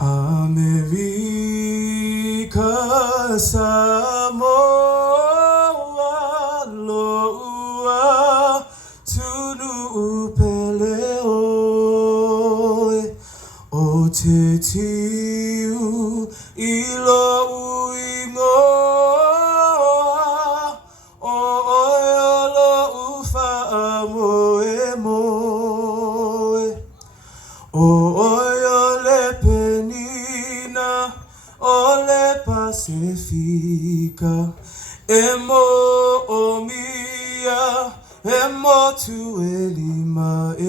America, Samoa, Loa, Tunu Peleo, O Te Tiu, Ilo Uingoa, O Oiolo Ufa Amoe Moe, O Oiole Penina, Ole Pacifica, Emo Omia, Emo Tuelima e,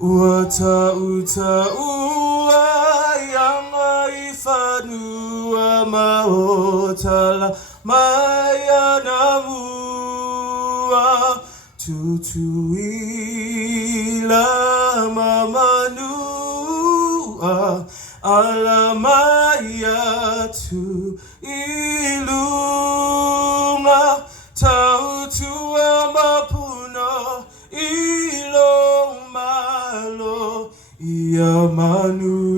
Uata Uta Ua, Yanga Ifanua Maotala, Maya Namua, Tutuila Mamanua, Alamaya tu ilunga tautua mapuno ilo malo ia manu